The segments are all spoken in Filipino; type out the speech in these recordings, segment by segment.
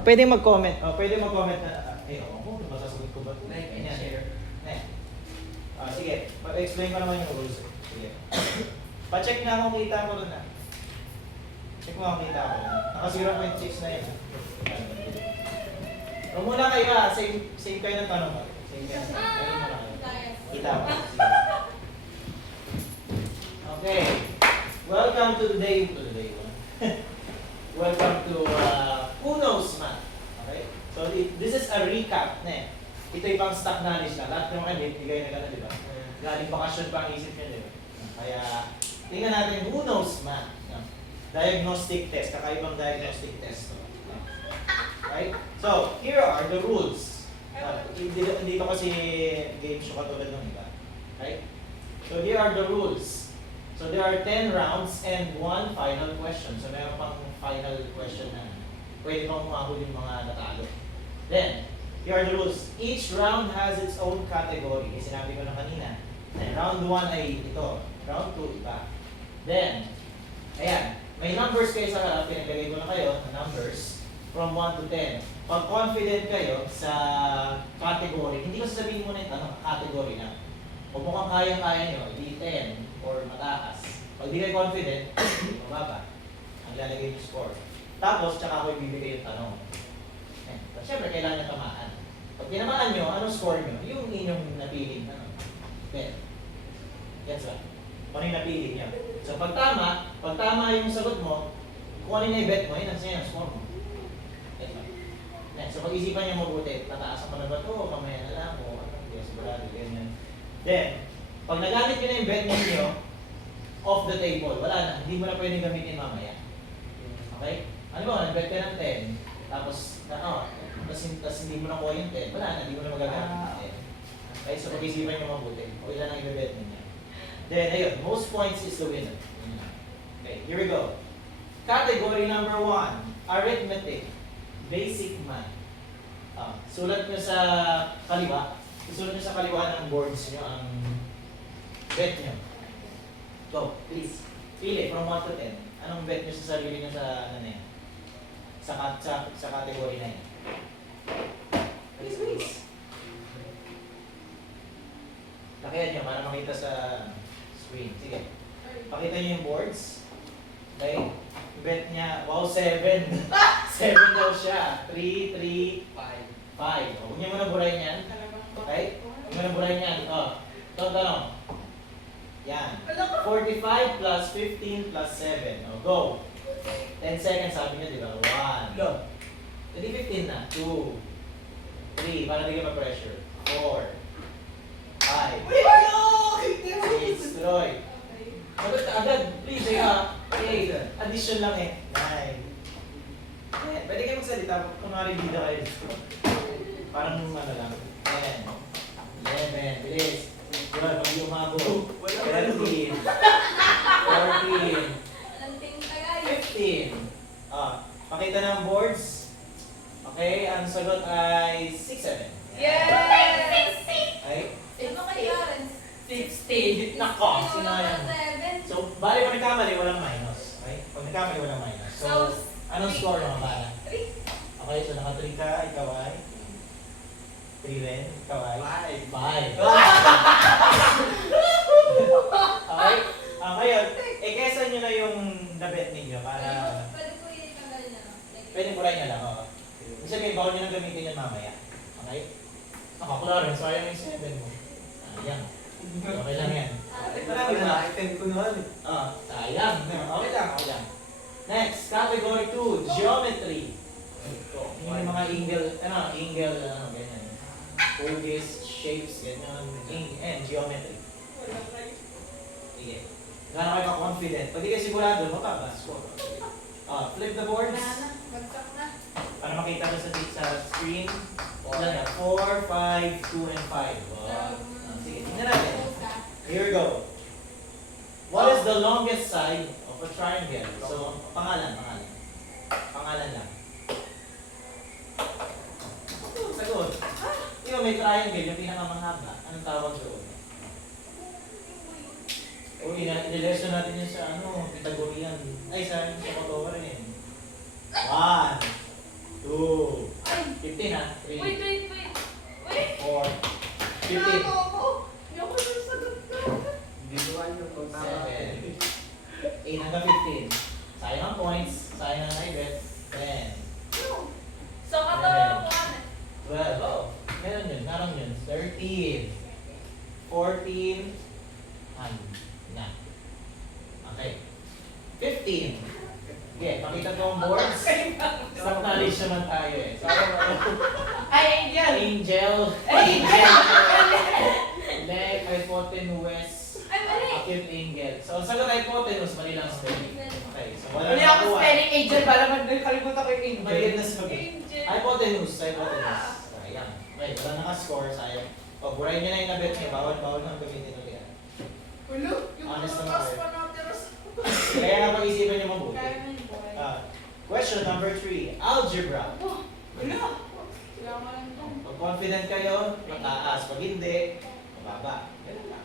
Pwede mag-comment. Pwede mag-comment na, masasagot ko ba? Ganyan. Sige, explain ko naman yung rules. Sige. Pa-check na kung kita ko doon na. Check mo kung kita ko. Naka 0.6 na yun. Pero muna kayo same kayo ng tanong. Same kayo ng tanong. Pero muna kayo. Kita ko. Okay. Welcome to day 1. Welcome to Who Knows Math. Okay? So this is a recap. Ito yung pang stock knowledge na. Lahat ng mga bigay na gano'n, di ba? Galing bakasyon pa ang isip nyo, di ba? Kaya tingnan natin Who Knows Math. Diagnostic test. Kakaibang diagnostic test. Right? So, here are the rules. Hindi ko kasi game show katulad ng iba. Right? So, here are the rules. So, there are 10 rounds and 1 final question. So, meron pang final question na pwede pang umahuli yung mga natalo. Then, here are the rules. Each round has its own category. Sinabi ko na kanina. Then, round 1 ay ito. Round 2, iba. Then, ayan. May numbers kayo sa harap. Pinagagay ko na kayo na numbers from 1 to 10. Pag confident kayo sa category, hindi ko sasabihin muna yung tanong, category na. Kung mukhang kaya-kaya nyo, hindi 10 or mataas. Pag di kayo confident, mababa. Ang lalagay yung score. Tapos, tsaka ako ibibigay yung tanong. Siyempre, kailangan nyo tamaan. Pag tinamaan nyo, anong score nyo? Yung inyong napiling. Bet. Gets ba? Kung ano yung napili nyo. So, pag tama yung sagot mo, kung ano yung bet mo, yun ang sa'yo, score mo. Gets ba? So, pag-isipan nyo mabuti, tataasan ko na ba ito, mamaya na lang, o ano, yes, sigurado, ganyan. Then, pag nagamit nyo na yung bet ninyo, off the table, wala na, hindi mo na pwedeng gamitin mamaya. Okay? Ano ba, nag-bet ka ng 10, tapos hindi mo nakuha yung 10, wala na, hindi mo na magagamit yung 10. Okay, so pag-isipan nyo mabuti, o ilan ang i-bet ninyo. Then, ayun, most points is the winner. Okay, here we go. Category number 1, arithmetic, basic math. Sulat nyo sa kaliwa. Isulat nyo sa kaliwa ng boards nyo ang bet nyo. Go, please. Pili from 1 to 10. Anong bet nyo sa sarili nyo sa ano yan? Sa category na yan. Please. Lakihan nyo para makita sa screen. Sige. Pakita nyo yung boards. Okay. Bet niya, wow, 7. 7 daw siya. 3, 5. Huwag niyo muna burahin yan. Okay? Huwag muna burahin yan. Tanong. Yan. 45 plus 15 plus 7. Go. 10 seconds sabi niya, di ba? 1. Hindi 15 na. 2. 3. Para di ka ma-pressure. 4. 5. 6. Troy. Sagot ka agad. Please, 8. Addition lang 9. Pwede kayo magsalita. Kunwari bida kayo. Parang ano lang. 10. 11. Bilis. Diba, pag yung umabo. 13. 14. 15. Pakita ng boards. Okay, ang sagot ay 6, 7. Yes! Okay? Ano kaya? 60. Nako, sinayang. So, bali pag nagkamali, walang minus. Okay? Pag nagkamali, walang minus. So, anong score naman para? 3. Okay, so naka-3 ka, ikaw ay? 3 rin, ikaw ay? 5. Okay? Ngayon, kesa nyo na yung nabet ninyo para... Pwede po yung tanggalin na lang. Pwede buray nyo lang, oo. Ibig sabihin, bawal nyo nang gamitin yan mamaya. Okay? Nakakula rin, sayang yung 7 mo. Sayang. Okay lang yan. Marami na item ko naman. Sayang. Okay lang. Next, category 2, geometry. Yung mga angle, ganyan. Cubes, shapes, ganyan. And geometry. Sige. Gano'n kayo ka-confident. Pag di kayo sigurado, mababa score. Flip the boards. Bagsak na. Para makita ko sa screen. 4, 5, 2, and 5. Sige, tingnan natin. Here we go. What is the longest side of a triangle? So, pangalan. Pangalan lang. Sagot. Di ba may triangle, yung pinakamahaba. Anong tawag doon? Uy, nilesson natin yun sa Pythagorean. Ay, sa Pythagorean. 1, 2, 15 ha. 3, Wait. 4, 15, ako. Hindi ako sasagot ko. Binuan yung pagtama. 7, 8 hanggang 15. Sayang ang points. Sayang ang ibet. 10, So, katawaran. 12. Oh, meron yun. Meron yun. 13, 14, na. Okay. 15. Okay, pakita ko ang boards. Stock knowledge naman tayo eh. So, Ay, Angel! Angel. Leg, hypotenuse. Ay, mali. Acute angle. So, ang sagot hypotenuse, mali lang spelling. Okay, so wala Mali ako nakuha. spelling Angel, bala man doon, kalimutan ko yung Angel. Mali na spelling. Angel. Hypotenuse. Sayang. Okay, wala nakascore, sayang. O, burahin niyo na yung nabet niyo. Bawal nang gamitin ulit. Ulo, yung Honest mga naman taas kayo. pa natin. Kaya nga pag-isipan niyo mabuti. Kaya mo yung boy. Question number 3. Algebra. Wala. Kaya mo lang ito. Pag confident kayo, mataas. Pag hindi, mababa. Ganun lang.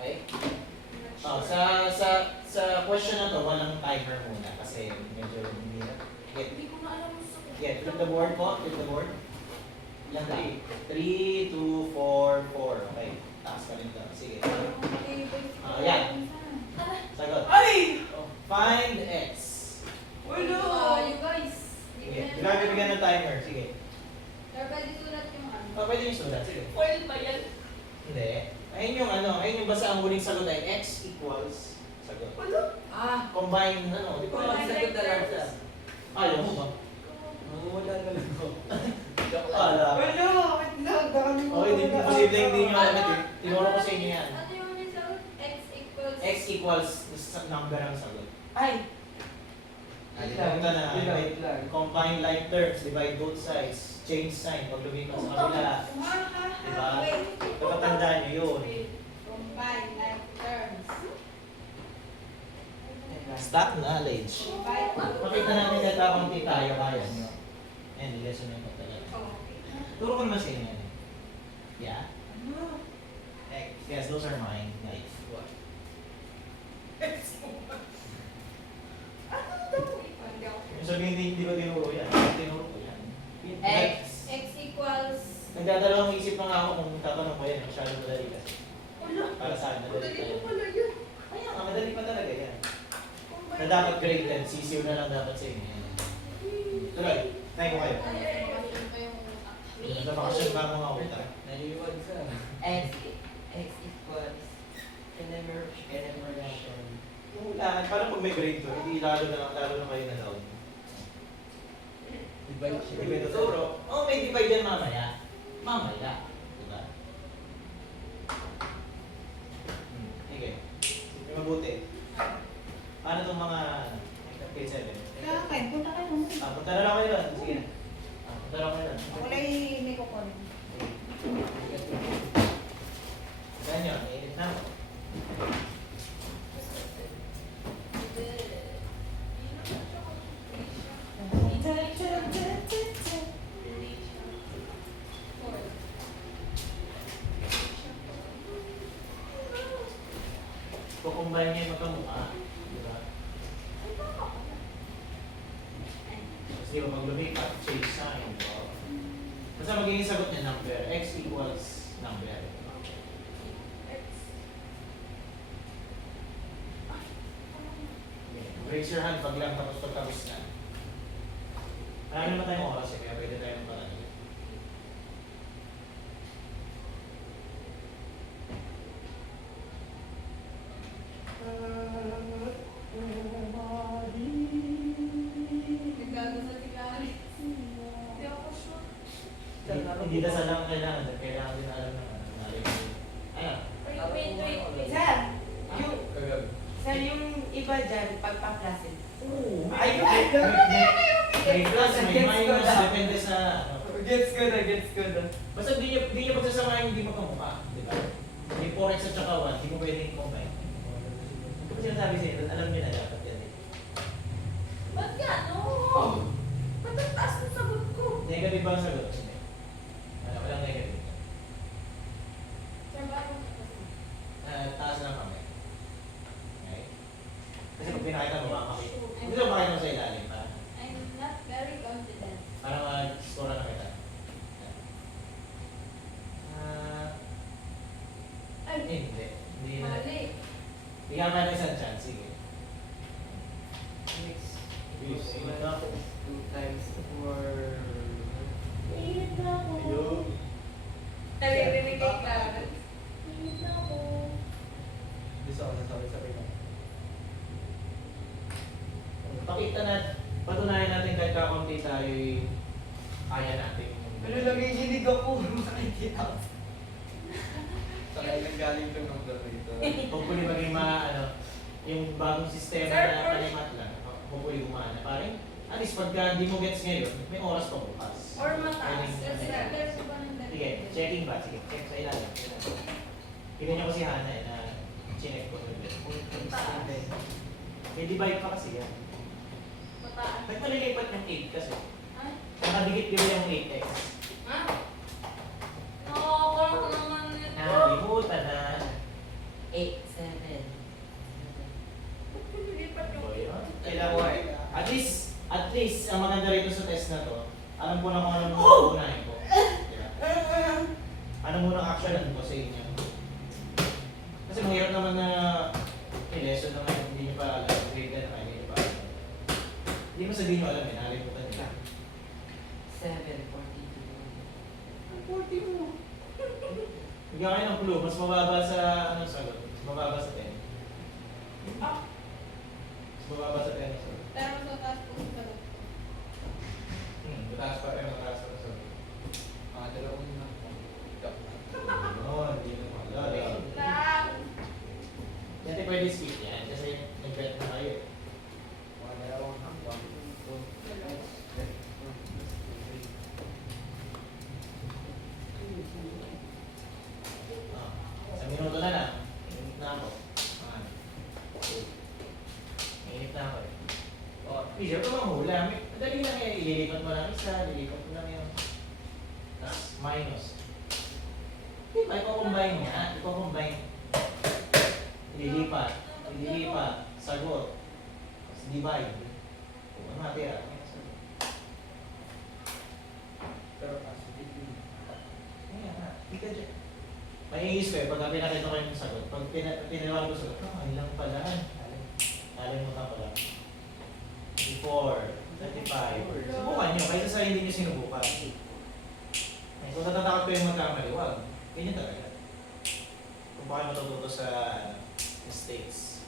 Okay? Sa question na to, walang timer muna kasi medyo hindi na. Hindi ko na alam sa Flip the board po. Flip the board. Ilan na? 3, 2, 4, 4. Okay. Taas ka rin ito. Sige. Yan. Sagot. Ay! Find X. Wala. You guys. Sige. Di ba bibigyan ng timer? Sige. Sir, pwede sulat yung ano. Pwede yung sulat. Sige. Foil ba yan? Hindi. Ayun yung ayun yung basta ang huling sagot ay X equals sagot. Ah, Combine ano, di ba? Combine sagot na lang siya. Ayaw mo ba? Wala na lang ako. Wala. wala. Wait lang, baka may Okay, hindi posible hindi nyo alam ito. Tinuro ko sa inyo yan. Ano yung huling sagot? X equals... X equals sa number ang sagot. Ay! Punta na. Wait lang. Combine like terms, divide both sides, change sign, pag lumipat sa kabila. Diba? Kapatandaan nyo yun. Combine like terms. Stock knowledge. Combine. Makita namin na kakunti tayo kaya nyo. And lesson na yung talaga. Turo ko naman sa inyo yan. Yeah? Yes, those are mine. Nice. Yung sabihin hindi ba tinuro yan? Tinuro ko yan. X. X equals... Nagdadalawang isip na nga ako kung tatanong ko yan. Masyado madali kasi. Para sa akin, madali pa yan. pala yun. Kaya nga, madali pa talaga yan. Na dapat grade 10, sisiw na lang dapat sa inyo. Tuloy, tayo ko kayo. Nasa bakasyon ba mga utak? Naliwan ka. X equals enumeration. Wala, parang pag may grade 2, hindi lalo na kayo na down. Divide siya. Hindi may tuturo. Oo, may divide yan mamaya. Mamaya. Diba? Sige. Sige mabuti. Paano itong mga grade 7? Kakain, punta kayo. Punta na lang kayo doon. Sige na. Punta na lang kayo doon. Ako lang may kukunin. Ganyan yun, init na. Kukumbay niya yung magkamukha. Diba? Tapos di ba pag lumipat, change sign. Diba? Basta magiging sagot niya number. X equals number. Raise your hand pag lang tapos pagtapos na. Marami naman tayong oras eh, kaya pwede tayong parang. Naggago sa sigari. Hindi ako sure. Hindi na sa lang kailangan din alam na ano. Wait. Sir, yung, Kagag. sir, yung iba dyan, pagpa-plasin. Oo. Ay, May plus, may minus, depende sa ano. Gets ko na, gets ko na. Basta di niyo pagsasamahin hindi magkamukha, di ba? May forex at saka 1, di mo pwedeng combine. Kasi sinasabi sa inyo, alam niyo na dapat yan eh. Ba't gano? Ba't ang taas ng sagot ko? Negative ba ang sagot? Hindi. Walang negative. Sir, bakit mo Taas lang kami. Okay? Kasi pag pinakita mo, makakakita. Hindi mo makita mo sa ilalim para I'm not very confident. para Hindi na. Mali. Bigyan ka na isang chance. Sige. Next. Yes, sige na ako. 2 times 4. Init na ako. Ayun. Naririnig kay Clara. Init na ako. Sorry lang. Pakita na, patunayan natin kahit kakaunti tayo kaya natin. Ano lang yung hilig ako? Makikita ko. Saka ilang galing itong number rito. Hopefully maging yung bagong sistema Sir, na kalimat lang. Hopefully gumana. Parang, at least pagka di mo gets ngayon, may oras pa bukas. Or mataas. Pwedeng- Kasi there's ba ng Sige, checking ba? Sige, check sa ilalim. Hindi niya ko si Hana na chinek ko. Mataas. May divide pa kasi yan. Mataas. Ba't malilipat yung 8 kasi? Ay. Nakadikit di ba yung 8x? Ha? Nakakakulang ko naman nito. Nakalimutan na. 8, 7. Ba't ko nilipat yung So, yun. Kailangan, at least, ang maganda rito sa test na to, alam ko na kung ano muna unahin ko. Yeah. Ano muna ang action ko sa inyo. Kasi mahirap naman na may lesson naman hindi nyo pa alam, grade na naman, hindi nyo pa alam. Hindi mo sabihin nyo alam eh, nakalimutan nyo. 7, 42. Ang 40 mo. Bigyan kayo ng clue, mas mababa sa anong sagot? Mas mababa sa 10. Ah, Mas mababa sa 10 ang sagot. pero sa taas po sa sagot. Mataas pa rin, mataas pa rin sagot. Mga dalawang na. Oo, hindi mo alam. Wait lang. Dati pwede skip yan kasi nag-bet na kayo eh. Mga dalawang na. 1, 2, 3. Sa minuto na lang. Init na ako. Init na ako eh. Easier ko manghula. Madali lang yan. Ililipat mo lang isa, lilipat mo lang yun. Tapos minus. Di ba? Iko-combine niya. Iko-combine. Ililipat. Ililipat. Sagot. Tapos divide. Kung ano natira. Pero positive yun. Ayan na. Ika dyan. May square pag pinakita ko yung sagot. Pag tinawalan ko sagot, ay lang pala. Nalimutan ko lang. 34, 35. Subukan nyo, kaysa sa hindi nyo sinubukan. Ay, so natatakot ko yung magkamali. Wag. Ganyan talaga. Kung baka matututo sa mistakes.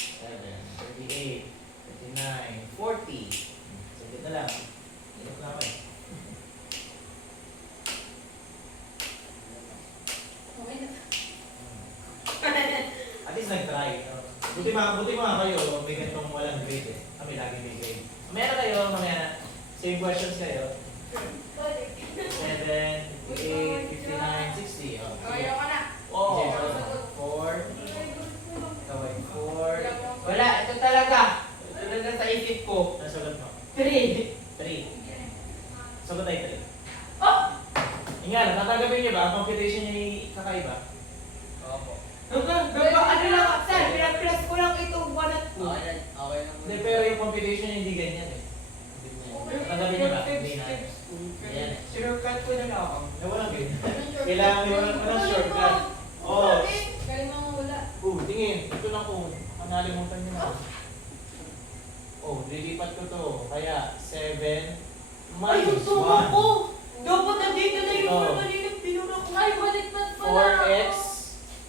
7, 38, 39, 40. Saglit na lang. Inok na ako eh. Okay na. At least nag-try. Buti mga kayo, may ganitong walang grade eh. Kami laging may grade. Mamaya na kayo, mamaya na. Same questions kayo. 7, 8, 59, 60. Oh, sige. Ayaw ka na. Oh, Sagot. 4. Ikaw ay 4. Wala, ito talaga. Ito na sa isip ko. Ano sagot mo? 3. 3. Sagot ay 3. Oh! Ingat, tatanggapin niyo ba? Ang computation niya ay kakaiba? Opo. Ano lang, sir, pinag-plus ko lang itong 1 at 2. Okay lang. Hindi, pero yung computation niya hindi ganyan eh. Tatanggapin niyo ba? Hindi na. Ayan. Shortcut ko na lang ako. Eh, walang ganyan. Kailangan niyo walang shortcut. Oh. Galing mga wala. Tingin. Ito lang po. Nakalimutan niyo na. Oh, lilipat ko to. Kaya, 7 Ay, minus yung tubo 1. ko! Dapat nandito na yung Ito. mga kanina pinura ko. Ay, baliktad pala.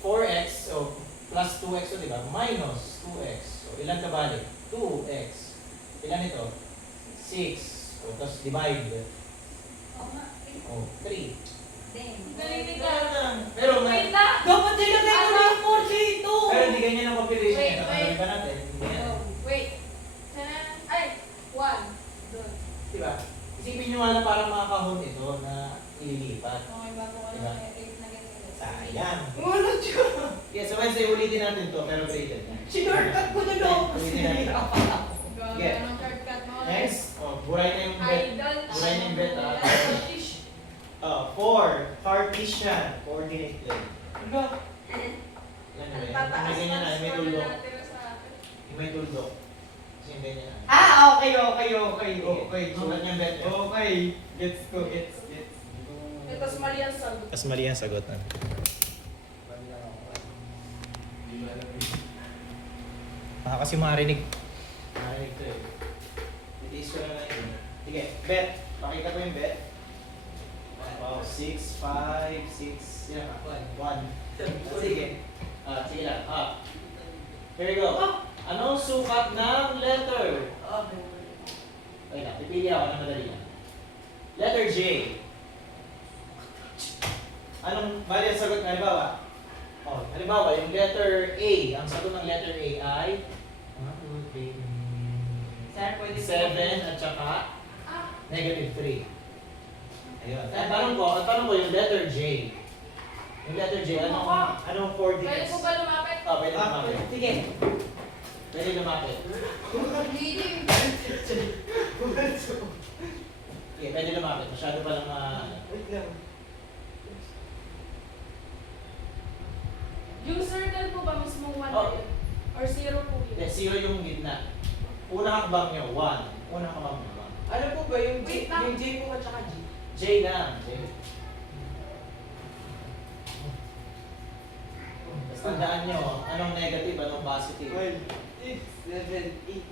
4x, so plus 2x, so diba? Minus 2x. So, ilan ka bali? 2x. Ilan ito? 6. So, tapos divide. Oo nga. Oh, 3. Damn. Galing ni Clara. Ganun. Pero, Wait lang. Dapat nilagay ko na yung 4 dito! pero hindi ganyan ang computation Wait, niya. Nakagabi pa natin. Hindi yan. Oh, wait. Sana, ay, 1. Doon. Diba? Isipin nyo nga na parang mga kahon ito na ililipat. Okay, bago ka Diba? na rate na ganito. Sayang. Wala siya! Yeah, so Wednesday, ulitin natin to pero graded na. Shortcut ko na lang ako Ulitin natin. Gawa Yeah. ka ng shortcut mo. Next, buray na yung bet. Idol. Buray na yung bet, ah. 4, Cartesian coordinate plane. Ano? Yan na Ang ba? tataas May ganyan na, ng may score tuldok. na natira sa akin. May tuldok. Kasi yung ganyan na. Okay. Sulat niya yung bet niya. Okay. Gets ko. Ito Tapos mali ang sagot. Tapos mali ang sagot. Mali lang ako. Hindi ba alam eh. Baka kasi marinig. Marinig to eh. Itiis ko na yun. Sige, bet. Pakita ko yung bet. Wow, 6, 5, 6, yan ka. 1. Sige. Sige lang. Here we go. Anong sukat ng letter? Okay na, pipili ako ng madali lang. Letter J. Anong, bali ang sagot ng halimbawa? Halimbawa, yung letter A, ang sagot ng letter A ay 1, 2, 3, Sir, pwede 7 at saka Ah, -3. Ayun. At tanong ko yung letter J. Yung letter J, anong 4 pwede digits? po ba lumapit? Pwede lumapit. Sige. Pwede lumapit. Okay, pwede lumapit. Masyado pa lang Wait lang. Yung circle po ba mismo 1 Oh. yun? Or 0 po Hindi, yun? 0 yung gitna. Unang hakbang nyo, 1. Unang hakbang nyo, 1. Ano po ba yung J? Wait lang. Yung J po at saka G? J lang. J. Tapos tandaan nyo, anong negative, anong positive. 5, 6, 7, 8.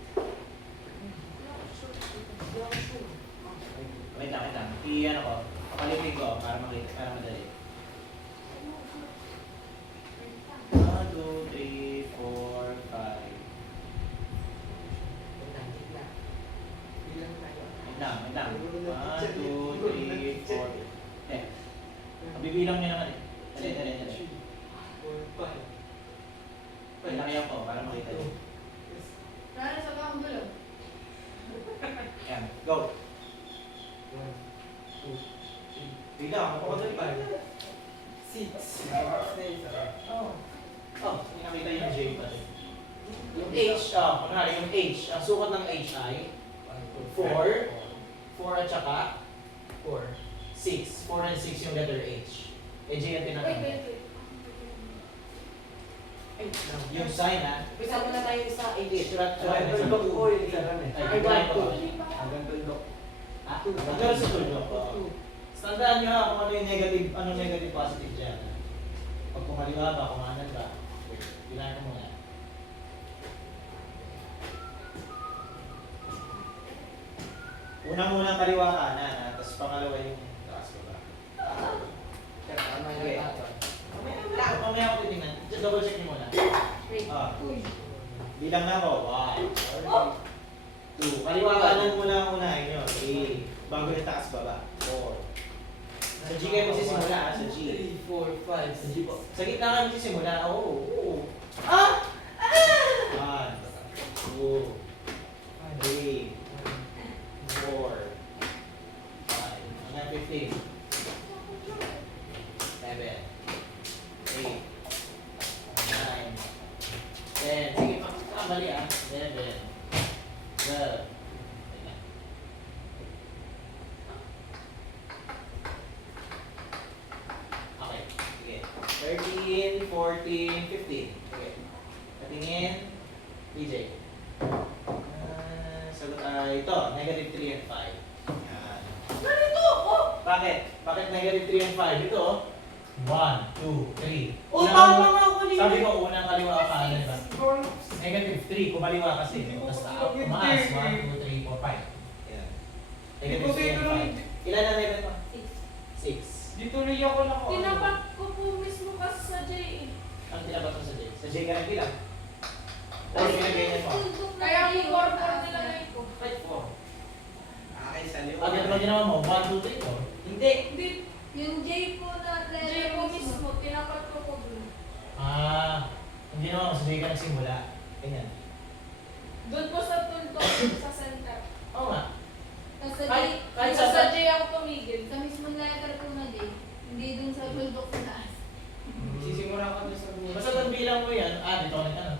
Wait lang. I-ano ko, papalipin ko para makita, para madali. 1, 2, 3, 4, 5. Bilang tayo. Wait lang. 1, 2, 3, 4. Eh, bibilang nyo naman eh. Dali. 4, 5. Pinakiyan ko para makita nyo. Rara sa bakong dulo. Yan, go. 1, 2, Bilang, ako ko 5, 6. Pinakita yung J pa rin. Yung H, kunwari yung H, ang sukat ng H ay 4 at saka 6. 4 and 6 yung letter H. Eh, J ang Wait. pinakita. Yung sign ha. Isa muna tayo sa H, H. Hanggang tuldok po yung isa lang eh. Ay, blind ko. Hanggang tuldok. Hanggang sa tuldok. Tandaan nyo kung ano yung negative, anong negative positive dyan. Pag kumaliwa ba, kumanan ba. Bilang ko muna. Unang kaliwa kanan ha, tapos pangalawa yung taas ko ba. Okay. Mamaya ako titingnan. Just double check nyo muna. Bilang na ako. 1, 2. Kaliwa kanan muna ang unahin nyo. 3. Bago yung taas baba. 4. Sa G kayo magsisimula ha, sa G. 3, 4, 5. Sa G po. Sa gitna kayo magsisimula. Oo. 1, 2, 3, 4, 5. Hanggang 15. 7, 8, 9, 10. Sige, mali 11, 12. Okay, sige. 13, 14, 15. Okay. Patingin. DJ. Sagot ay ito, -3 and 5. Yan. Ganito! Oh! Bakit? Bakit -3 and 5? Ito, 1, 2, 3. Oh, tama nga ako nila. Sabi ko, unang kaliwa kanan ba? -3, kumaliwa kasi. Tapos tumaas, 1, 2, 3, 4, 5. Yan. -3 and 5. Ilan na level mo? 6. Dito rin ako na ako. Tinapat ko po mismo kasi sa J. Ang tinapat mo sa J? Sa J ka rin bilang? Or pinagganyan mo? Kaya yung core nilagay ko. 4. Ay, sa liwa. Pag ito ba ginawa mo? 1, 2, 3, 4? Hindi. Hindi, Yung J po na J po mismo, tinapat ko po dun. Ang ginawa mo sa J ka nagsimula. Ganyan. Doon po sa tuldok, sa center. Oo nga. Sa J, Kahit Sa sa J ako tumigil. sa mismong letter po na J, hindi dun sa tuldok sa taas. Sisimula ka doon sa buhay. Basta kung bilang mo yan, dito ka nag-ano.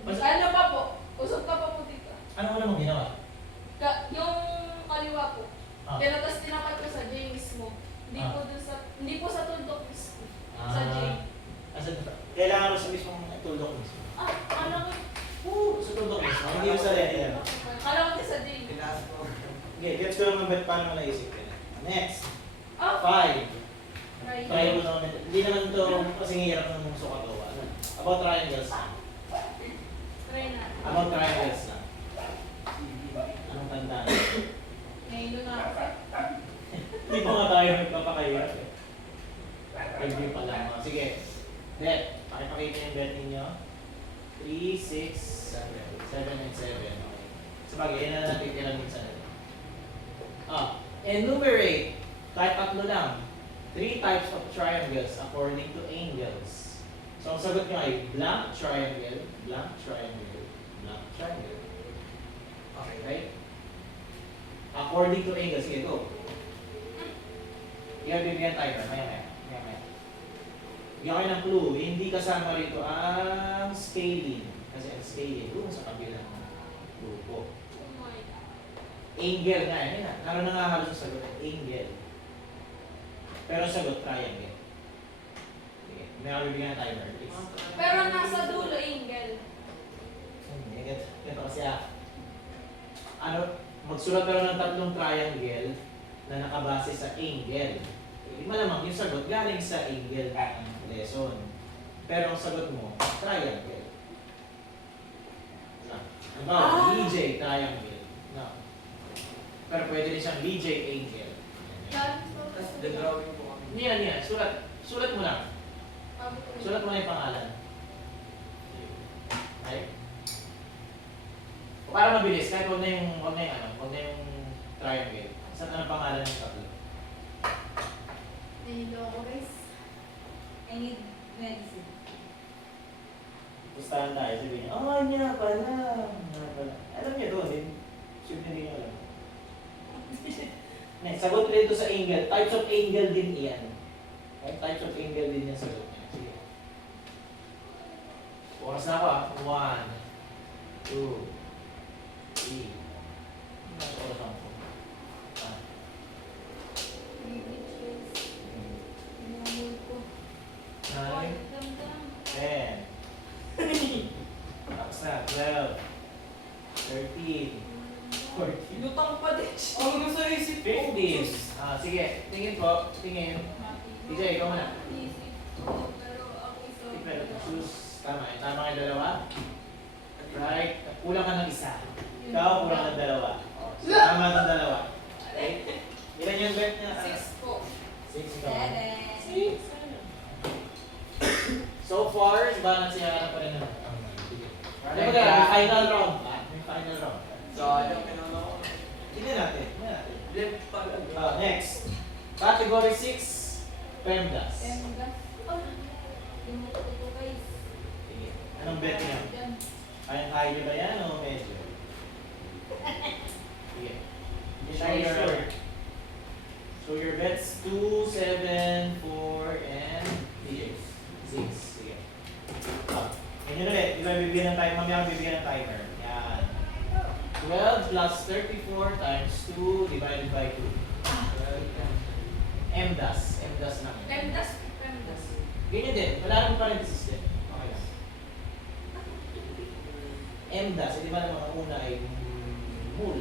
Basta, Ano pa po? Usog ka pa po dito. ano mo namang ginawa? Yung kaliwa po. Ah. Pero tapos tinapat ko sa J mismo. Hindi po sa tuldok mismo. Sa J. Kailangan mo sa mismong tuldok mismo. Alam ko. Sa tuldok mismo. Hindi mo sa letter. Alam ko sa J. Tinaas mo. Okay, gets ko lang ng bet paano mo naisip yun. Next. Oh! 5. Try. Try mo naman. Hindi naman ito kasing hirap ng sukat o ano. About triangles lang. Try na. About triangles lang. Anong tandaan? Ngayon na ako. Hindi pa nga tayo magpapakahirap eh. Review pa lang. O, sige. Bet. Pakipakita yung bet ninyo. 3, 6, 7, and 7. Okay. Sabagay, yan na natin tira minsan. Enumerate. Kahit tatlo lang. 3 types of triangles according to angles. So, ang sagot nyo ay blank triangle, blank triangle, blank triangle. Okay, right? According to angles. Sige, go. Ikaw bibigyan timer. Maya. Bigyan kayo ng clue. Hindi kasama rito ang scaling. Kasi ang scaling, doon sa kabilang grupo. Oh my God. Angle nga, yun na. Naroon na nga halos sa sagot. Angle. Pero sagot, triangle. Sige, may bibigyan ng timer, please. Pero nasa dulo, Angel. Ganito kasi magsulat ka lang ng tatlong triangle na nakabase sa angle. Hindi malamang yung sagot galing sa angle ng lesson. Pero ang sagot mo, triangle. Halimbawa, BJ triangle. No. Pero pwede rin siyang BJ angle. Tapos the drawing po kami. Yan. Sulat mo lang. Sulat mo na yung pangalan. Okay? O para mabilis, kahit huwag na yung triangle. Saan ang pangalan ng tatlo? Nahilo ako guys. I need medicine. Pustahan tayo, sabihin niya, oh, niya pala. Alam niya doon, sure hindi niya alam. Next, sagot rin ito sa angle. Types of angle din iyan. Okay? Types of angle din yan sagot niya. Sige. Oras na ako 1, 2, 3. Mas oras ako. Inamul ko. 9, Damdam. 10. Tapos na, 12, 13, 14, Lutang pa din siya. Ang nasa isip ko. 15. Sige, tingin po, tingin. DJ, ikaw muna. Isip ko, pero ako isa. Pero choose. Tama yung dalawa. Right. Kulang ka ng isa. Ikaw, kulang ng dalawa. So, tama ng dalawa. Okay? Ilan yung bet niya? 6 po. 6 ikaw. 7. 6. So far, balance siya ka pa rin naman. Ano ba may final round? May final round. So, ano pinano ko? Tingnan natin. Left pala. Next. Category 6, PEMDAS. Pemda. Yung matuto ko guys. Sige. Anong bet niya? Dyan. Kaya niyo ba yan o medyo? Sige. So your bets 2, 7, 4, and 6. Sige. Ganyan ulit. Di ba bibigyan ng timer? Mamaya bibigyan ng timer. Yan. 12 plus 34 times 2 divided by 2. MDAS. MDAS namin. Pemdas. Pemdas. Ganyan din. Wala naman parenthesis din. Okay lang. MDAS. Di ba naman ang una ay mul.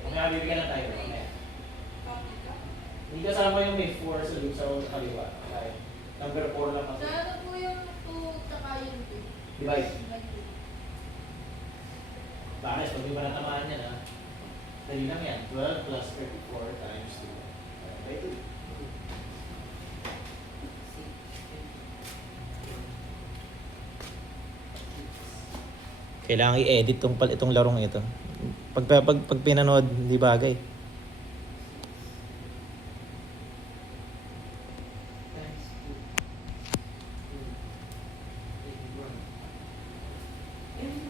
Mamaya bibigyan ng timer. Mamaya. Copy ka. Hindi kasama yung may 4 sa kaliwa. Okay. Number 4 lang kasi. Sa ano po yung 2 tsaka yung 2? Divide. Bakit? Pag di ba natamaan yan, ha? Dali lang yan. 12 plus 34 times 2. By 2. Kailangan i-edit itong larong ito. Pag pinanood, hindi bagay. Times 2. 81.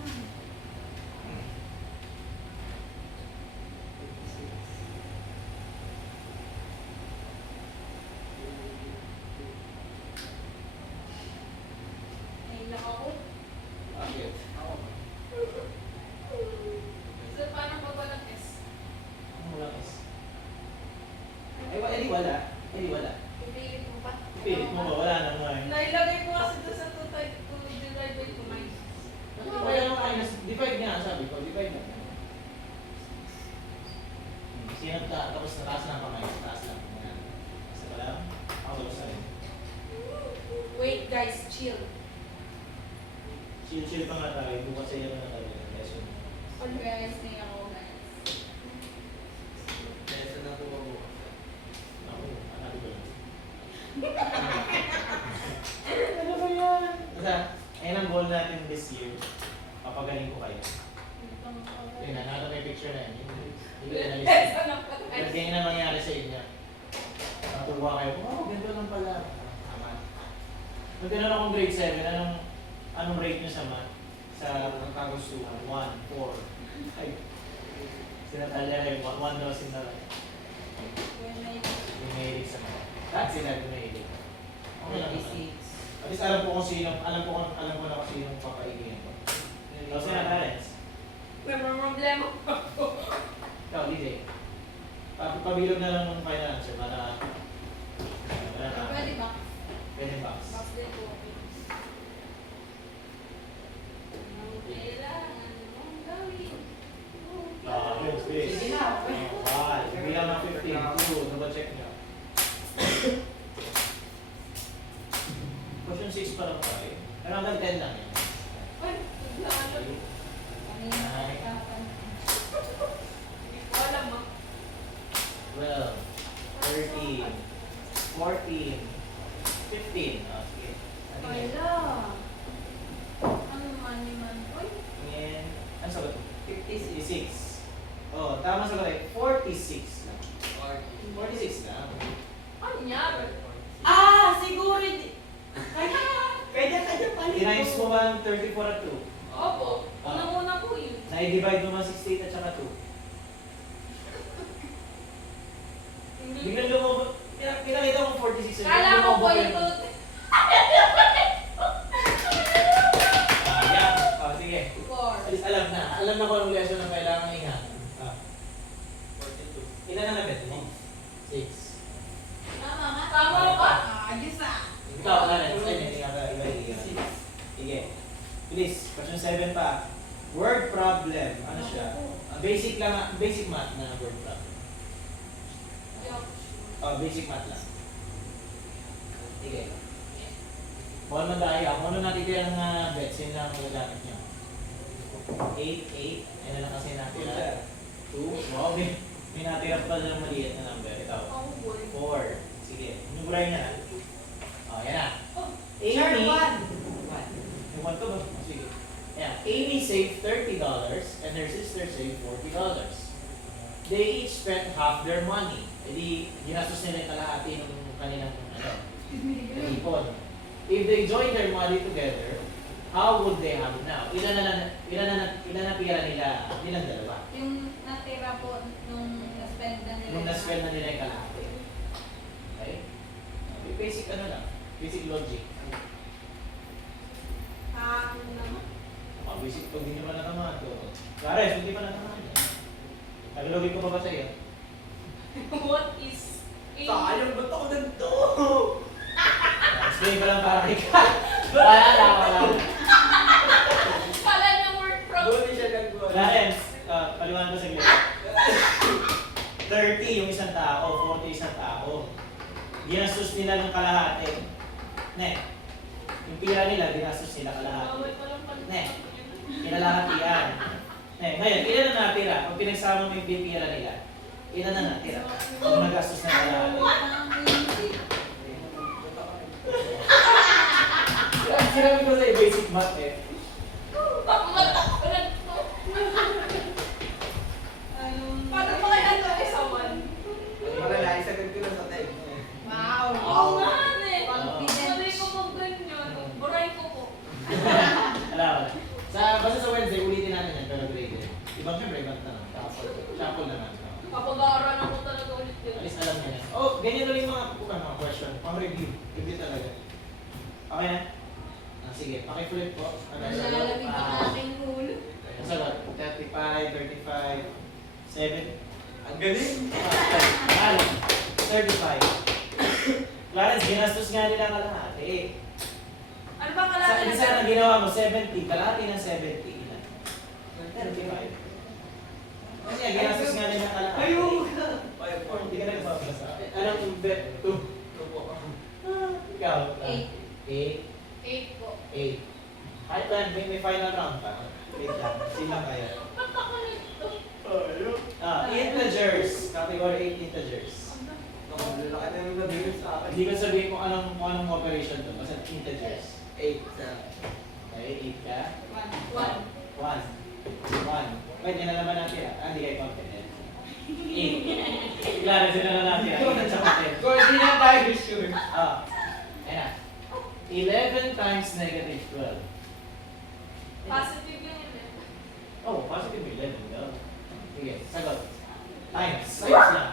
Nailang ako. Bakit? So, paano ba walang S? Wala Sino ta? Tapos nataas lang kamay. Taas lang. Ayan. Basta pa lang. Ako sa rin. Wait guys, chill. Chill pa nga tayo. Bukas sa iyo na tayo. Lesson. Guys, may ako guys. Kesa na po ako. Ako, anak ko lang. Ano ba yan? Basta, ayun ang goal natin this year. Papagaling ko kayo. Yun na, nakita may picture na yan. Hindi ko analysis. Pero ganyan na mangyari sa inyo. Natuwa kayo. Oh, ganito lang pala. Tama. Nung tinanong akong grade 7, anong rate nyo sa math? Sa kagustuhan? 1, 4, 5. Sinatalya kayo, 1 daw sinala. Yung mahilig sa math. Lahat sila yung mahilig. Okay lang naman. At least alam ko na kung sinong papaigingin ko. Tapos na talents. May problema pa ako. Ikaw, DJ. Pabilog na lang ng final answer para Pwede ba? pwede box. Box din po. Ang kailangan mong gawin. Yes, please. Sige na. Okay. Bilang ng 15. 2. Double check nyo. Question 6 pa lang tayo. Pero hanggang 10 lang yun. Ay, naglaan. Kanina Ay. kapan. Hindi ko alam ah. 12, 13, 14, 15. Oh, sige. Ano yun? Wala. Ano man? Uy, Yan. Ano sagot mo? 56. 56. Oh, tama sagot ay 46 lang. 40. 46 lang. Ano niya? Ah, siguro hindi. Kanya pala. Tinimes mo ba ang 34 at 2? Opo. Unang-una po yun. Na-divide mo ba 68 at saka 2? Hindi. Biglang lumabot. Pinakita mo 46. Kala ko po yung Ah, yan. Oh, sige. 4. At least alam na. Alam na kung anong lesson ang kailangan ingatan. 42. Ilan na nabet mo? 6. tama nga. Tama ba? Ayos ah. Ikaw, Clarence. Ay, hindi nga ba iba iigan. Sige. Please, question 7 pa. Word problem. Ano siya? Basic lang, basic math na word problem. Oh, basic math lang. Sige. Bawal man tayo. Kung ano natitira ng bets, yun lang ang magagamit nyo. 8, 8. Ano lang kasi natira? 2. Wow, may natira pa ng maliit na number. Ito. Ako boy. 4. Sige. Nuburay na. Oh, yan na. Sure, Amy. one. Yung 1 to ba? Oh, sige. Yan. Amy saved $30 and her sister saved $40. They each spent half their money. Edi, ginastos nila yung kalahati ng kanilang ipon. If they join their money together, how would they have now? Ilan na pira nila? Nilang dalawa. Yung natira po nung na-spend na nila. Nung na-spend na nila yung kalahati. Okay? Basic ano lang. Basic logic. Ano naman? Basic pag hindi nyo pa natamaan to. Clares, hindi pa natamaan yan. Tagalogin ko pa ba sa iyo? What is Sayang, ba't ako nandito? Explain ko lang para kay Kat. Wala. Kala niya word from... Buti siya nag-goal. Clarence, paliwanag ko sa iyo. 30 yung isang tao, 40 isang tao. Ginastos nila ng kalahati. Ne. Yung pira nila, ginastos nila kalahati. Bawal pa lang pala. Ne. Kinalahatian. Ne. Ngayon, ilan na natira? Pag pinagsama mo yung pira nila, ilan na natira? Kung nagastos na kalahati. Sinabi ko sa'yo, basic math eh. Paano pa kaya ito isa one? Para naisagot ko na sa time. Wow. Oo nga eh. Confident. Sanay ko mag-ganyan. Buray ko po. Wala. Basta sa Wednesday, ulitin natin yan, pero grade. Ibang syempre, ibang tanong. Shuffle naman. Kapag-aaralan ko talaga ulit At yun. least alam niya na. Oh, ganyan ulit mga question. Pang-review. Review talaga. Okay na? Sige, pakiflip po. Nalalamig ang aking ulo. Ang sagot, 35, 35, 7. Ang galing. 35. Clarence, ginastos nga nila kalahati. Ano ba Sa kalahati isa na ginawa mo, 70. Kalahati ng 70. Ilan? 35. Kasi ginastos nga nila kalahati. Ayun. 8, 8 po. 8. Kahit ba, may final round pa. Wait lang, silang kayo. Ba't ako nito? Integers. Category 8 integers. Lalaki na yung nabili sa akin. Hindi ko sabihin kung anong operation to. Basta integers. 8 sa... Okay, 8 ka. 1. 1. Pwede na naman natin ah. Hindi kayo confident. 8. Klaro sila na natin ah. 8 at saka 10. Kung hindi na tayo sure. Ayan. 11 times negative 12. Positive yung 11. Oh, positive 11. No? Sige, sagot. Times. Times lang.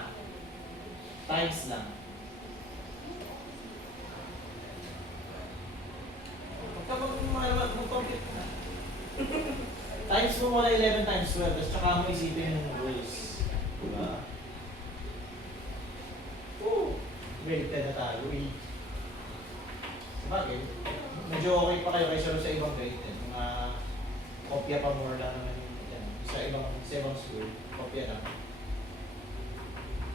Times lang. Kapag mag-compute ka na. Times mo muna 11 times 12, tapos tsaka mo isipin yung rules. Diba? Oo. Grade 10 na tayo. Sabagay, medyo okay pa kayo kaysa sa ibang grade 10. Mga kopya pa more lang naman yung yan. Sa ibang school, kopya lang.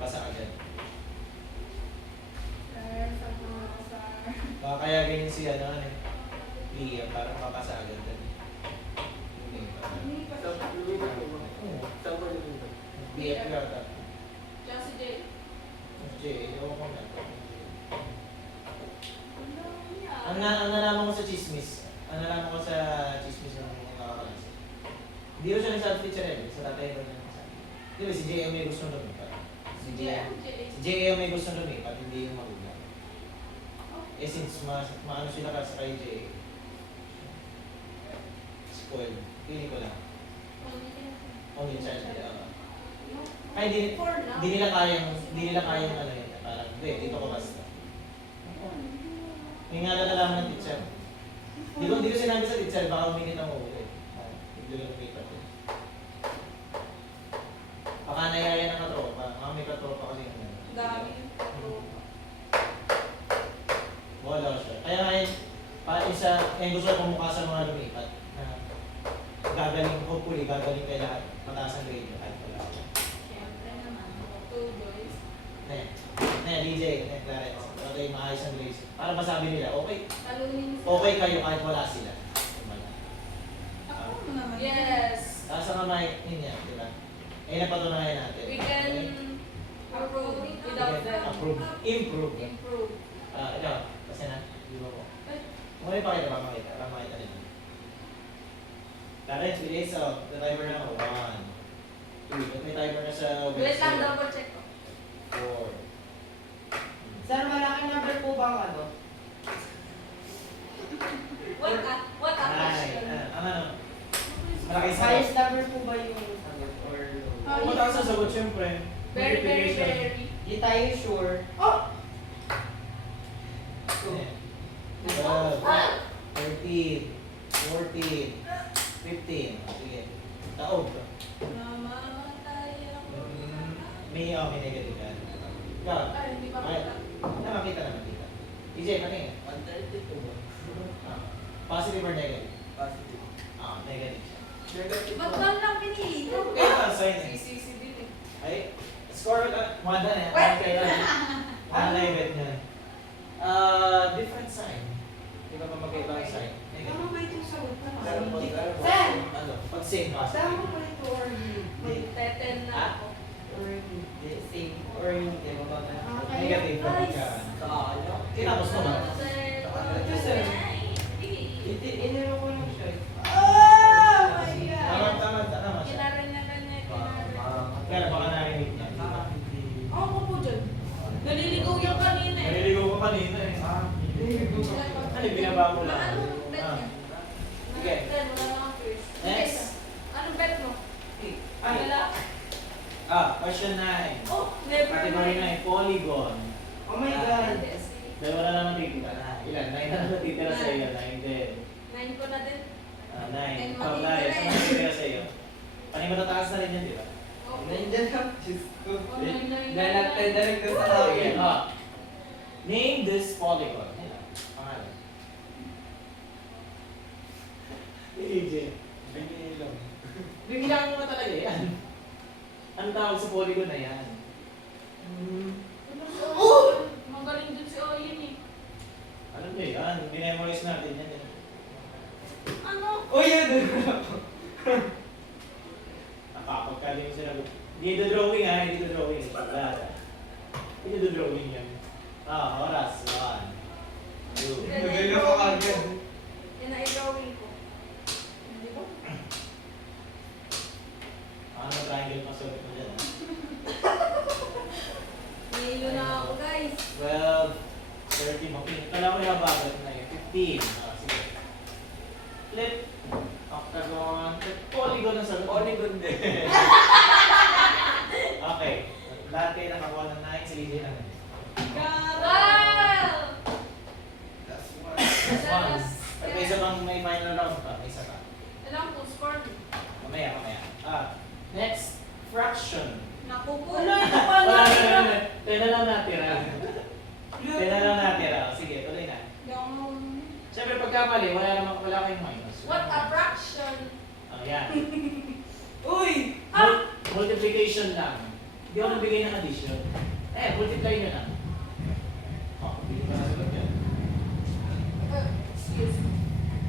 Pasa agad. Baka kaya ganyan si Leah, parang mapasa agad din. BF yata. Tsaka si Jay. Ewan ko na. Ano Ang nalaman ko sa chismis, ng mga kakalas. Hindi ko siya nagsabi sa Rebel, sa tatay ko na nagsabi. Di ba si JM may gusto nung lumipat? Si JM may gusto nung lumipat, hindi yung magulang. Eh since maano sila kasi kay JM, spoiled. Pili ko lang. Only child nila. Ay, hindi nila kayang ano yun. Parang, hindi, dito ko basta. May nga nalalaman ng teacher. Di ko sinabi sa teacher, baka uminit ang ulo eh. Hindi lang paper din. Baka nayaya ng katropa. Baka may katropa kasi yung ano. Dami yung Wala siya. Kaya ngayon, gusto ko pumukha sa mga lumipat. Hopefully, gagaling kay lahat. Mataas ang grade nyo, kahit wala ako. Siyempre naman. 2 boys. DJ, Clarence. Okay, maayos ang grades. Para masabi nila, okay Talunin sila. okay kayo kahit wala sila. Ako naman. Yes. Taas ang kamay, yun yan, di ba? Eh, napatunayan natin. We can approve without them. Approve. Improve. Improve. Ikaw, kasi na, di ba ko? Kung ano yung pakita, para makita nila. Clarence, bilis, the timer na ako. 1, 2, may timer na sa Wait lang, double check ko. 4. Sir, malaking number po ba ang ano? What a question. Ang ano? Malaki sa Highest number po ba yung ano? Or Kung mataas ang sagot, syempre. Very, very, multiplication. very. di tayo sure? Oh! 12, 13, 14, 15. Sige. Taog. Namamatay ako. May negative ka. Ikaw. Ay, hindi pa Okay. kita. Nakita naman dito. EJ, patingin. 132 ba? Positive or negative? Positive. Negative siya. Negative Ba't ba? man lang pinili? Okay, ito, sign eh. CCC din eh. Ay, score with Wanda na yan. Wait. Okay, ano yung bet niya? Different sign. Di ba pa magkaiba ang sign? Tama Negative. ba itong sagot na? Pero pag Sir! Ano? Pag same Tama positive. ba ito or hindi? Teten na Ah? ako. Or hindi? Same or hindi mo ba na? Okay. Negative. Guys. Ka. Kaya. Tinapos mo ba? Ito, sir. Iniro ko lang siya. Oh my Tama, God! tama, tama siya. Kinarin na kanya, kinarin. Kaya baka narinig niya. Oo ko po dyan. Naliligaw yung kanina eh. Naliligaw ko kanina eh. Ano, binaba mo lang. Anong bet Ah. niya? Sige. Ten, wala na akong first. Next. Anong bet mo? Ay. Wala. Question 9. Oh, never Category mind. 9, polygon. Oh my God. Dahil wala naman titira na. Ilan? 9 na natitira sa iyo. 9 din. 9 ko na din. 9. And Ikaw, matitira 9. eh. Saan natitira sa iyo? Panimataas na rin yan, di ba? Okay. Nandiyan lang. Diyos ko. Oh, nine, nine, Dahil nine. nagtadirect ka sa Sige. akin. Name this polygon. Yan. Pangalan. AJ. Bigyan lang. Bigyan mo na talaga yan. Ang tawag sa polygon na yan. Oh! Magaling dun si Oyen eh. Ano ba yan? Kailangan dinemorize natin yan. Ano? Uy, yun! Nakapagkali mo sila. Hindi ito drawing ha, hindi ito drawing. Wala. Hindi ito drawing yan. Oras. 1, 2. Nagano ko agad. Yan na i-drawing ko. Di ba? Ano triangle pasulit mo dyan ha? Nilo na ako guys. 12, 13, okay. Kala ko yung bagat na yun. 15. Sige. Flip. Octagon. Polygon ang sagot. Polygon din. Okay. Lahat kayo nakakuha ng 9. Sige lang. Wow! That's one. That's 1. May isa pang may final round pa. May isa pa. Alam ko, score. Mamaya. Next. Fraction. Naku po. Wala, ito pa Wala lang. na. 10 na lang natira. 10 na lang natira. Sige, tuloy na. Yung... Siyempre pagkamali, wala kayong minus. What a fraction! Oh, yan. Uy! Multiplication lang. Hindi ako nagbigay ng addition. Multiply nyo lang. Hindi ko na sagot yan. Excuse me.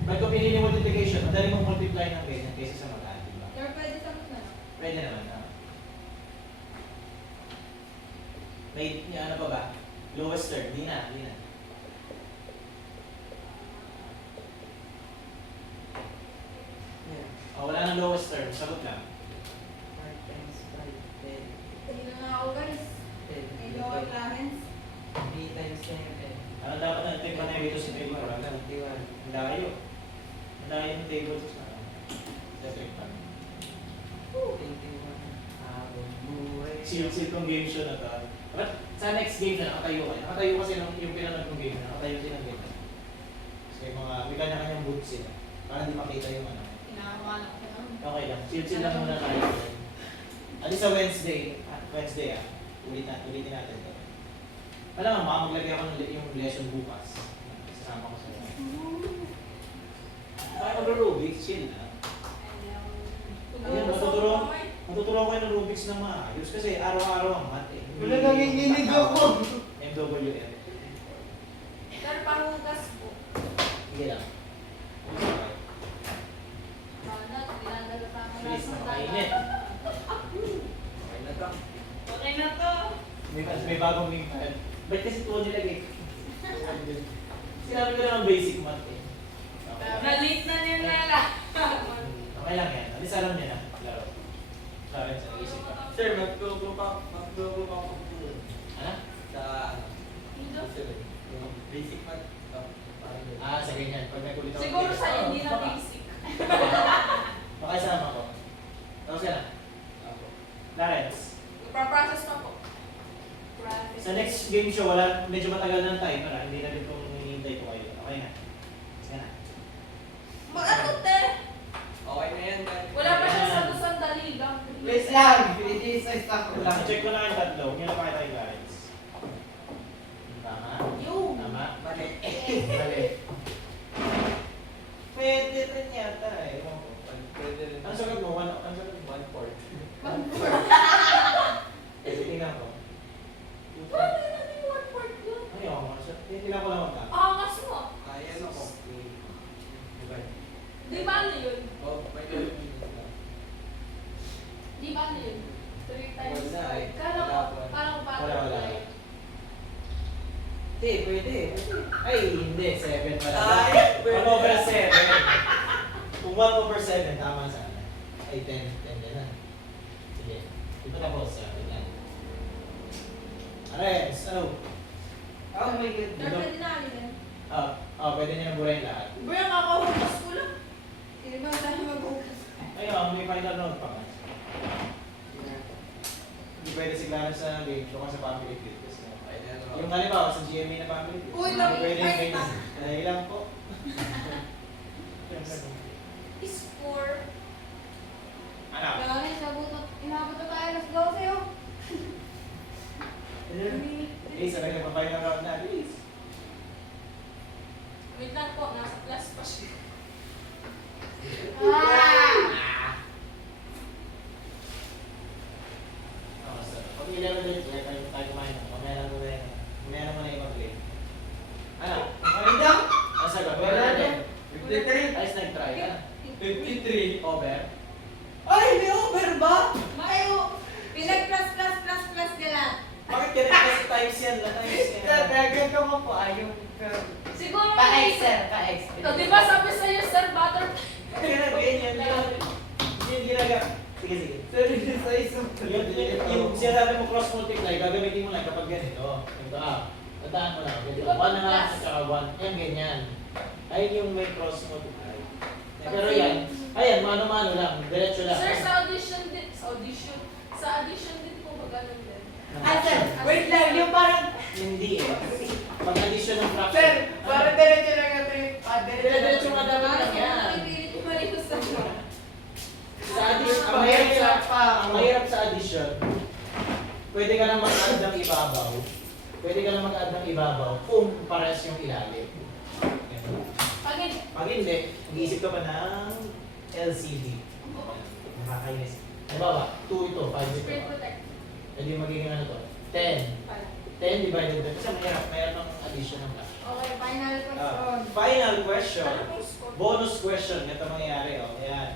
Ba't ko pinili multiplication? Madali mong multiply ng ganyan kaysa sa mag-add, diba? Pero pwede sagot na. Pwede naman. May ano pa ba? Lowest third. Di na. Wala nang lowest term. Sagot lang. 5 times 5, 10. Hindi na ako guys. 10. May lower lines. 3 times 10, 10. Ano dapat na ito yung panay dito sa table ko? 21. Ang layo. Ang layo yung table sa electric pan. 21. Habang buhay. Sil tong game show na to. But sa next game na nakatayo kayo. Nakatayo kasi yung pinanood kong game na nakatayo din ang game. So yung mga, may kanya-kanyang boots sila. Para hindi makita yung ano. Inakamala ko na. Okay lang. Chill lang muna tayo. At sa Wednesday, ulitin natin to. Alam mo, maglagay ako ng yung lesson bukas. Sasama ko sa Kaya mag-Rubik's, chill na. Ayun, matuturuan ko yung Rubik's na maayos kasi araw-araw ang math eh. Wala, nanginginig ako. MWF. Pero panghugas po. Sige lang. Sana, dinadala pa ako Please, ng makainit. Okay na to. Okay na to. May bagong link pa. Ba't kasi ito nilagay? Sinabi ko naman basic math eh. Okay lang. Na-late na niya nila. Okay lang yan. At least alam niya na. Laro. Sorry, sa isip pa. Sir, magturo pa ako dun. Ano? Sa ano? Yung basic math. Parang yun. Sa ganyan. Pag may kulit ako. Siguro sa hindi na basic. Baka isama ko. Tapos yan na. Ako. Lawrence. Ipaprocess pa po. Sa next game show, medyo matagal na ang time. Hindi na din kung hinihintay ko kayo. Okay na. Sige na. Ano te? Okay na yan. Wala pa siya sa sandali lang. Please lang. I-size ako lang. Check ko na yung tatlo. Huwag nyo na pakita yung Lawrence. Tama? Yung. Tama? Mali. Mali. Pwede rin yata eh. Ewan ko. Pwede rin. Ang sagot mo? Ang sagot mo? 1/4. Pwede tingnan ko. Pwede na din 1/4 yun. Ay, ako. Tingnan ko lang magkano. Angas mo. Ayan ako. Diba? Di ba ano yun? Oh, may gawin lang. Di ba ano yun? 3 times Wala eh. 5. Kala ko, parang Wala. butterfly. Hindi, pwede. Ay, hindi. 7 pala. Ay, 1 over 7. Kung 1 over 7, tama sana. Ay, 10. 10 din na. Sige. Ito na po siya. Tingnan. Ares, ano? Oh my God. Pero pwede na alin yan. Pwede niya nang burahin lahat. Bro, kakahugas ko lang. Hindi ba tayo maghugas? Ay, may final note pa nga. Hindi pwede si Clarence sa game show kasi sa family clip. Yung halimbawa sa GMA na family clip. Uy, hindi pwede yung ay, ganyan. Dahil lang po. Score. Ano? Grabe, inabot na tayo alas 12 oh. Eh, sa nagpapay na round na, please. Wait lang po, nasa class pa siya. Pag 11 minutes, tayo kumain. Mamaya na muna yun. Mamaya na muna yung mag-play. Ano? Kumain daw? ba? Mayo, pinag-plus nila. Bakit ganun times yan? Times Sir, yan. reagan ka mo po. Ayaw. Siguro Pa-X, sir. Pa-X. Oh, di ba sabi sa'yo, sir, butterfly? Kaya ganyan yun. Yung ginagawa. Sige, sige. Sir, yung size mo. Yung sinasabi mo cross multiply, gagamitin mo lang kapag ganito. Ito tandaan mo lang. Ganito. 1.5 at saka 1. Yan, ganyan. Ayun yung may cross multiply. Pero yan, ayan, mano-mano lang. Diretso lang. Sir, sa addition din po ba ganun din? Ah, sir, wait lang. Yung parang, Hindi eh. Pag addition ng fraction. Sir, parang diretso lang yung trip. Diretso nga dapat lang yan. Sa addition, ang mahirap sa addition, pwede ka lang mag-add ng ibabaw. Pwede ka lang mag-add ng ibabaw kung pares yung ilalim. Pag hindi, mag-iisip ka pa ng LCD. Nakakainis. Halimbawa, 2 ito, 5 ito. Screen protect. Pwede magiging ano to? 10. 10 divided by, kasi mayroon ng addition ng fraction. Okay, final question. Final question. Ano pong score? Bonus question. Ito mangyayari. Oh. Ayan.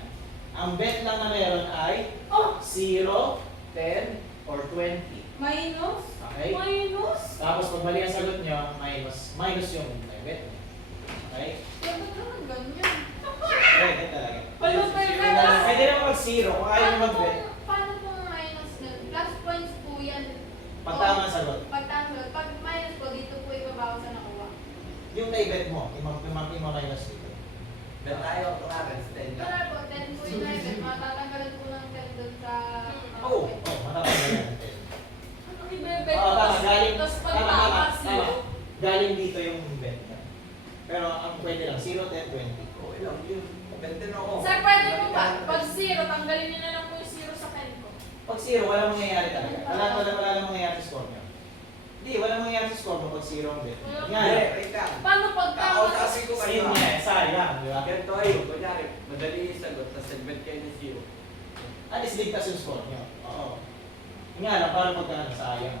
Ang bet lang na meron ay Oh! 0, 10, or 20. Minus? Okay? Minus? Tapos pag mali ang sagot nyo, minus yung bet. Okay? Bakit naman ganyan? Pwede talaga. Wala pa yung Pwede naman mag-0 kung ayaw nyo mag-bet. Paano pong minus nun? Plus points po yan. Pag tama ang sagot. Pagtanggol. Pag minus po, dito po ibabawas sa nakuha. Yung na-bet mo, ima-minus dito. Bet tayo ang claras. 10 Ito na po, 10 po yung minus. Matatanggalan po ng 10 doon sa... Oo. Matatanggal yan. Ano ibebet Oo, tama. Galing, Tapos pag tama, tama, tama. zero. Galing dito yung bet. Pero ang pwede lang, 0, 10, 20. Okay lang yun. Bet din ako. Sir, pwede po ba? Pag zero, tanggalin niyo na lang po yung zero sa pen ko. Pag 0, walang mangyayari talaga. Wala lang mangyayari sa score nyo. Hindi, walang mangyayari sa score mo pag 0 ang bet. Wala. Nga, Hindi, wait lang. Paano pag tama? Kakautasin ko kayo. Same niya, sayang, di ba? Ganito kayo. Kunyari, madali yung sagot. Tapos nagbet kayo ng 0. At least ligtas yung score nyo. Oo. Nga lang, parang pagka sayang.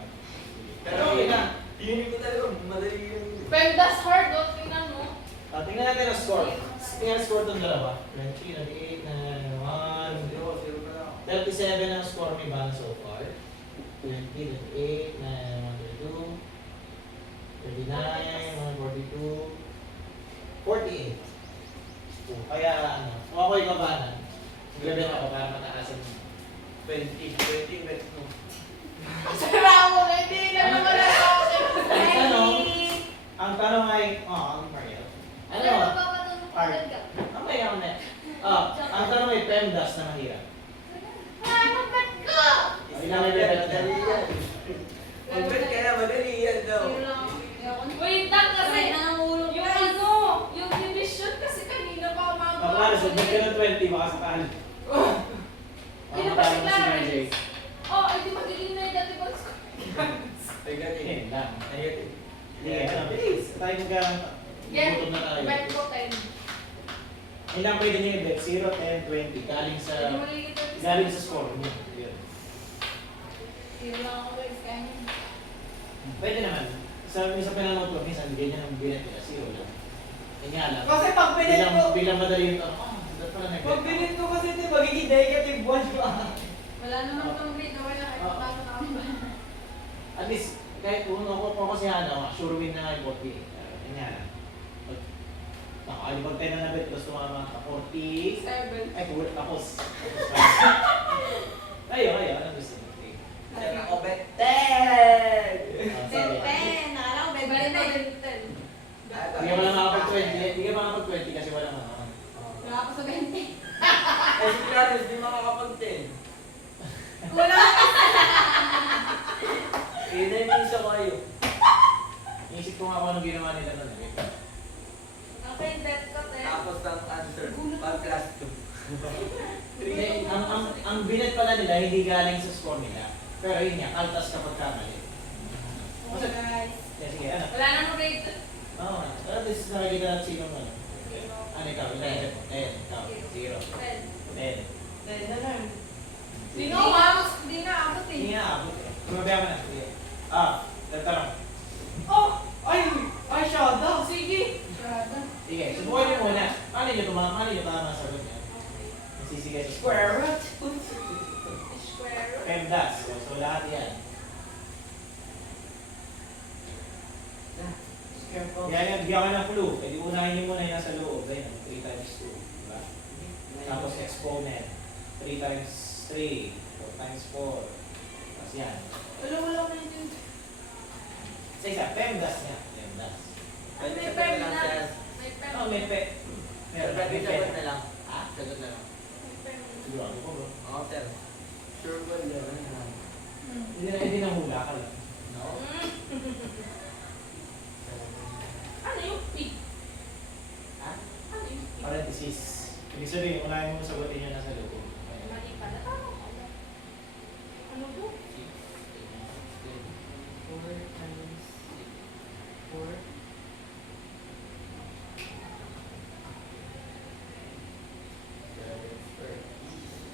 Pero okay na. Tingin ko talaga, madali yung... Pendas hard, oh, tingnan mo. Tingnan natin ang score. Tingnan ang score itong dalawa. 20, 28, 0, 0 na lang. 37 ang score ni Van so far. 20, 28, 132, 39, 142, 48. Kaya ano, kung ako yung kabanan, maglabit ako para mataasan mo. 20 bet mo. Sira mo, hindi lang naman ako. Ang tanong ay, ang Mariel. Ano? Ano? Magpapatulong po Hard. agad ka. Mamaya ako na. Ang tanong ay PEMDAS na mahirap. Ano ba't ko? Ilang may bet Madali na? yan. Magbet ka na, madali yan daw. Zero lang ako. Ayoko. Wait lang kasi. Ay, nangangulog Yung guys. ano, yung division kasi kanina pa umama. Ang klaro, sa bet ka ng 20, baka sakali. Sino ba si Clarence? Oh, ay di magiging negative ang score. Negative. Yan lang. Negative. Sige, ano, please. Tayo mag- Get, gutom na tayo. bet ko 10. Ilang pwede niyo i-bet? 0, 10, 20. Galing sa Hindi mo ligit ang galing sa score niyo. Yun. Zero lang ako guys. Kaya niyo. Pwede naman. Sa pinanood ko, minsan ganyan ang binet nila. 0 lang. Kanya lang. Kasi pag binet ko, Bilang madali yung tanong. Dapat pala nag-bet. pag binet ko kasi ito, magiging negative 1 pa. Wala naman tong grade na wala. Ay, papasok ako ba? At least, kahit uno ko si Hana, sure win na nga yung 40. Kanya lang. Nakalipag tayo na nabet, tapos tumama ka 40. 7. Ay, kulit tapos. Ayo. Ano gusto mo? Sir, ako bet 10! Ten. Nakala ko, bebe Bet na ko eh. 10. Hindi ka pa lang nakapag-20. Hindi ka pa nakapag-20 kasi wala nga. Wala ako sa 20. Eh, si Clarence, di makakapag-10. Wala. Pinanisa ko kayo. Iisip ko nga kung anong ginawa nila nun. Okay, bet ko 10. Tapos ang answer, 1 plus 2. Hindi, ang binet pala nila hindi galing sa score nila. Pero yun nga, kaltas kapag kamali. Okay guys. Sige, ano? Wala namang grade. Oo. Pero this is nakikita natin sino mo. Ano ikaw? 10. Ikaw. 0. 10. 10. Na lang. Sino ma? Hindi na abot eh. Hindi nga, abot eh. Tumabihan mo na. Sige. Tatarang. Oh! Ay, Shada! Sige! Brother. Sige, subukan niyo muna. Paano niyo tama ang sagot niya? Nasisigay sa square. Square root. Square root. PEMDAS. So lahat yan. Square root. Yan, bigyan ka ng clue. E di unahin niyo muna yung nasa loob. Ayun, 3 times 2. Diba? Tapos exponent. 3 times 3. 4 times 4. Tapos yan. Wala na yun. Sa isa, PEMDAS nga. PEMDAS. Ay, may pen na. May pen. Oh, may pe. Sir, Meron, pwede may sagot pen. na lang. Ha? Sagot na lang. May pen. Sigurado ko bro. Oo, sir. Sure ba yun? Hindi na hula ka lang. No? Ano yung pig? Ha? Ano yung pig? Parenthesis. Ibig sabihin, unahin mo sagutin yun nasa loob. Ayun. Mali pala. Tama pala. Ano to? 4 times 4.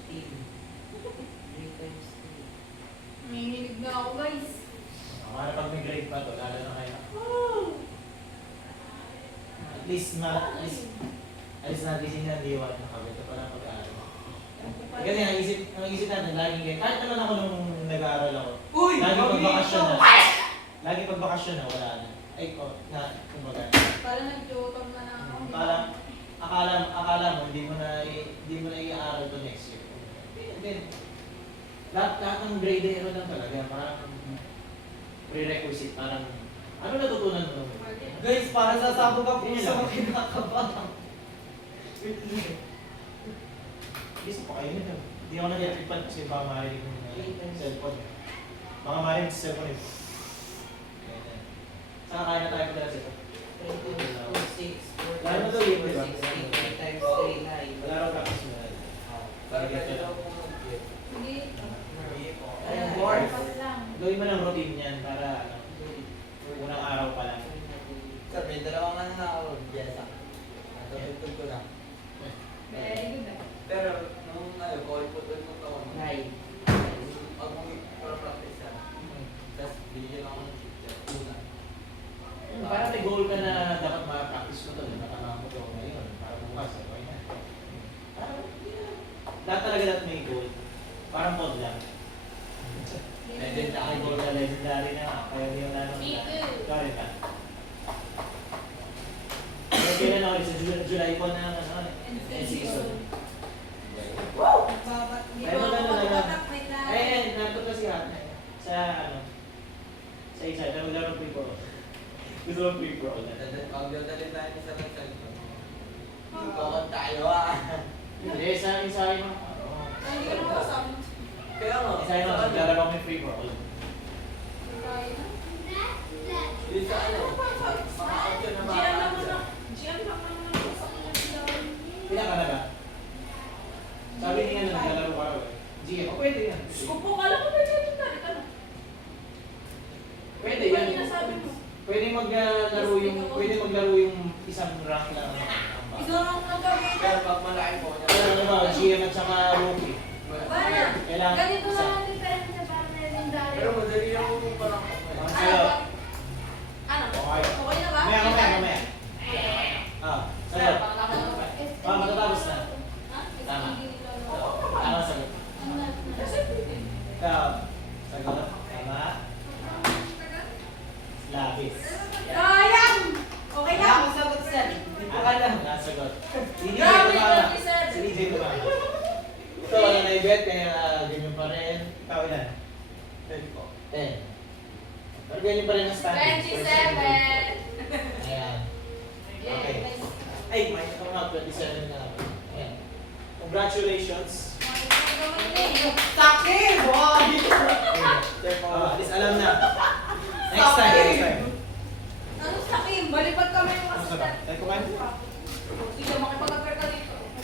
3 times Nanginginig na ako guys. Mga na pag may grade pa to, lalo na kayo. At least nagising na diwa na kagad pala pag-aaral. Kasi naisip natin, laging ganyan. Kahit naman ako nung nag-aaral ako, Uy! lagi pag mabilis bakasyon to. na. Lagi pag bakasyon na, wala na. Ay, kumbaga. Parang nag-jotong na na ako. Akala mo, hindi mo na i-aaral to next year. And then, lahat ng grade A lang talaga, parang prerequisite, parang, ano natutunan mo nung? Guys, para sasabog ang Yun puso lang. ko kinakabahan. Gusto pa kayo nito. Hindi ako nag-itripan kasi baka mahilig ng cellphone. Baka mahilig sa cellphone eh. Ganyan. Saka kaya na tayo pala ito. 6, 4 Lalo times to yun, 4, di ba? 6, 8 times 3, 9. Wala raw practice mo na. Pero pwede daw po mag-get. Hindi. Ayun, Ay, board. dapat lang. Gawin mo ng routine yan para unang araw pa lang. Sir, may dalawang ano na ako. Yes, ah. Natutugtog ko lang. Very good ah. Pero, nung call po doon nung taon, 9. pag para practice yan. Tapos, bigyan ako ng teacher. Una. Para may goal ka na dapat ma-practice ko to, natama ko to ngayon, para bukas, okay na. Parang, lahat talaga dapat may goal. Parang pod lang. Legendary goal na legendary na, kaya hindi yung nanong Me too. Sorry ka. Kaya kailan ako sa July po na ano, season. Wow! Nagbabat. Hindi Ay, pa ako maganda talaga. magbabatak. Wait lang. Nandun kasi ako sa ano, sa isa, naglaro free for all. Gusto mo free for all na. Pag-dadalhin tayo sa cellphone. Ikaw tayo ah. Hindi, sa isa yung ano, Ay, hindi ka na makasama. Kaya nga. isa yung naglalaro kami free for all. Yung sa ano, mga audio na mga Gian lang audio. naman. Gian lang naman ako sa kanya Gian. Kailan ka na ba? Sabi niya na naglalaro ka raw eh. Sige, pwede yan. Kupo ka lang ko ba yun? Dali ka na. Pwede Ano yan. yung nasabi mo? Pwede maglaro yung isang rank lang. Isang lang gagawin. Pero pag malaki po, Pero ano ba, GM at saka rookie. Wala. Kailangan Ganito isa. lang ang diferensya sa parang legendary. pero madali lang po parang Ang Ano sayo. ba? Ano? Okay. Okay na ba? Mamaya. Ah, sayo. Matatapos na. Ha? Tama. Oo, tama. Tama sagot. Kasi pwede. Ikaw, sagot. Tama. Labis. Sayang! Okay Wala lang. akong sagot, sir. Hindi ko alam. Nasagot. Si DJ Grabe tumama. yung isa. Si DJ tumama. Ito, wala na i-bet, kaya ganyan pa rin. Ikaw ilan? 10 po. 10. Pero ganyan pa rin ang standing. 27. Ayan. Okay. Ay, may ito nga, 27 na ako. Ayan. Congratulations. Sakit!